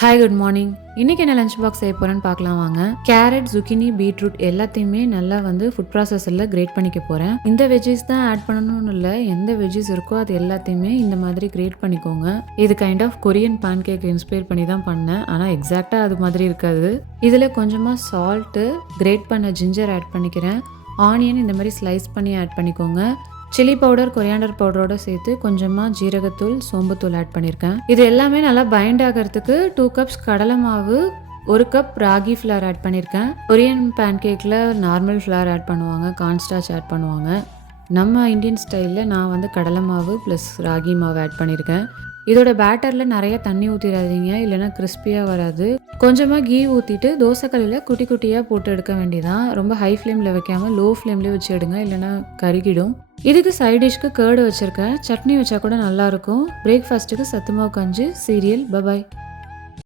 Hi good morning. இன்னைக்கு என்ன lunch box செய்ய போறேன்னு பார்க்கலாம் வாங்க. கேரட், zucchini, பீட்ரூட் எல்லாத்தையுமே நல்லா ஃபுட் ப்ராசஸரில் கிரேட் பண்ணிக்க போகிறேன். இந்த வெஜ்ஜஸ் தான் ஆட் பண்ணணும்னு இல்லை, எந்த வெஜ்ஜஸ் இருக்கோ அது எல்லாத்தையுமே இந்த மாதிரி கிரேட் பண்ணிக்கோங்க. இது kind of Korean pancake inspire பண்ணி தான் பண்ணேன், ஆனால் எக்ஸாக்டாக அது மாதிரி இருக்காது. இதில் கொஞ்சமாக சால்ட்டு, கிரேட் பண்ண ஜிஞ்சர் ஆட் பண்ணிக்கிறேன். ஆனியன் இந்த மாதிரி ஸ்லைஸ் பண்ணி ஆட் பண்ணிக்கோங்க. சில்லி பவுடர், கொரியாண்டர் பவுடரோட சேர்த்து கொஞ்சமாக ஜீரகத்தூள், சோம்புத்தூள் ஆட் பண்ணியிருக்கேன். இது எல்லாமே நல்லா பைண்ட் ஆகிறதுக்கு 2 கப்ஸ் கடலை மாவு, 1 கப் ராகி ஃப்ளார் ஆட் பண்ணியிருக்கேன். கொரியன் பேன் கேக்கில் நார்மல் ஃப்ளார் ஆட் பண்ணுவாங்க, கார்ன்ஸ்டார்ச் ஆட் பண்ணுவாங்க. நம்ம இந்தியன் ஸ்டைலில் நான் கடலை மாவு ப்ளஸ் ராகி மாவு ஆட் பண்ணியிருக்கேன். இதோட பேட்டரில் நிறைய தண்ணி ஊற்றிடாதீங்க, இல்லைன்னா கிறிஸ்பியாக வராது. கொஞ்சமாக கீ ஊற்றிட்டு தோசைக்கல்லில் குட்டி குட்டியாக போட்டு எடுக்க வேண்டியதான். ரொம்ப ஹை ஃப்ளேமில் வைக்காமல் லோ ஃப்ளேம்லேயே வச்சு எடுங்க, இல்லைன்னா கருகிடும். இதுக்கு சைட் டிஷ்க்கு கேர்டு வச்சுருக்கேன். சட்னி வச்சா கூட நல்லாயிருக்கும். பிரேக்ஃபாஸ்ட்டுக்கு சத்துமாவு கஞ்சி, சீரியல். பபாய்.